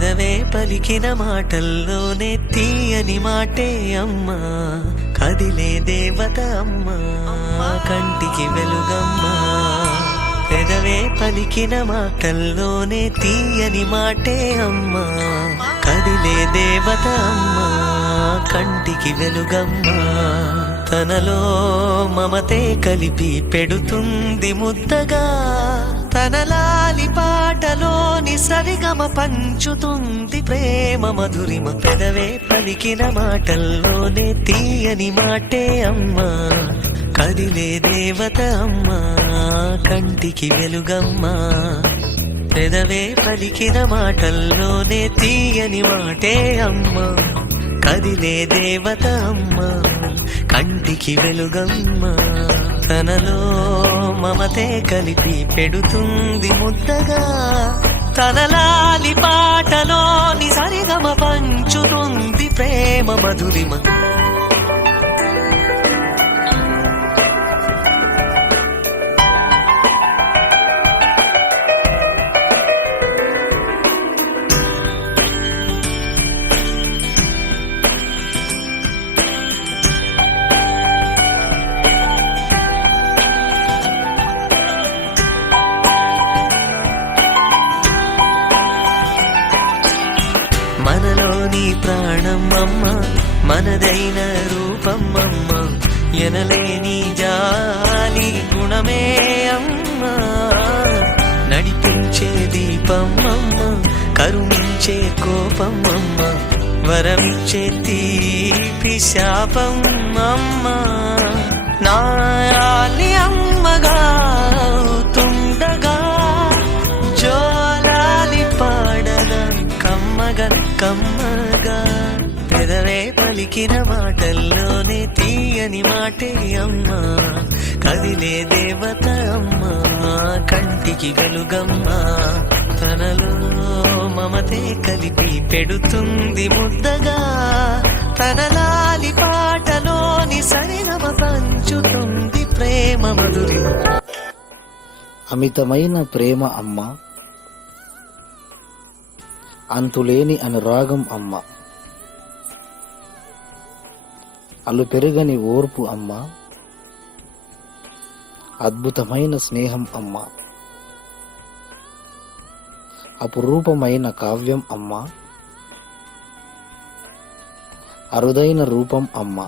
పెదవే పలికిన మాటల్లోనే తీయని మాటే అమ్మా, కదిలే దేవత అమ్మా, కంటికి వెలుగమ్మా. పెదవే పలికిన మాటల్లోనే తీయని మాటే అమ్మా, కదిలే దేవత అమ్మా, కంటికి వెలుగమ్మా. తనలో మమతే కలిపి పెడుతుంది ముద్దగా, తన లాలి పాటలోని సరిగమ పంచుతుంది ప్రేమ మధురిమ. పెదవే పలికిన మాటల్లోనే తీయని మాటే అమ్మా, కదిలే దేవత అమ్మా, కంటికి వెలుగమ్మా. పెదవే పలికిన మాటల్లోనే తీయని మాటే అమ్మా, కదిలే దేవత అమ్మా, కంటికి వెలుగమ్మా. తనలో మమతే కలిపి పెడుతుంది ముద్దగా, తన లాలి పాటలోని సరిగమ పంచుతుంది ప్రేమ మధురిమ. మనలోని ప్రాణం అమ్మ, మనదైన రూపం అమ్మ, ఎనలేని జాలి గుణమే అమ్మ. నడిపించే దీపం అమ్మ, కరుణించే కోపం అమ్మ, వరమిచ్చే తీపి శాపం అమ్మ. నాయాలి అమ్మగా తుండగా, జోలాలి పాడగా కమ్మగా కమ్మగా. పెదవే పలికిన మాటల్లోనే తీయని మాటే అమ్మా, కదిలే దేవత అమ్మా, కంటికి వెలుగమ్మా. తనలో మమతే కలిపి పెడుతుంది ముద్దగా, తన లాలి పాటలోని సరిగమ పంచుతుంది ప్రేమ మధురిమ. అమితమైన ప్రేమ అమ్మ, అంతులేని అనురాగం అమ్మ, అలు పెరుగని ఓర్పు అమ్మ, అద్భుతమైన స్నేహం అమ్మ, అపురూపమైన కావ్యం అమ్మ, అరుదైన రూపం అమ్మ.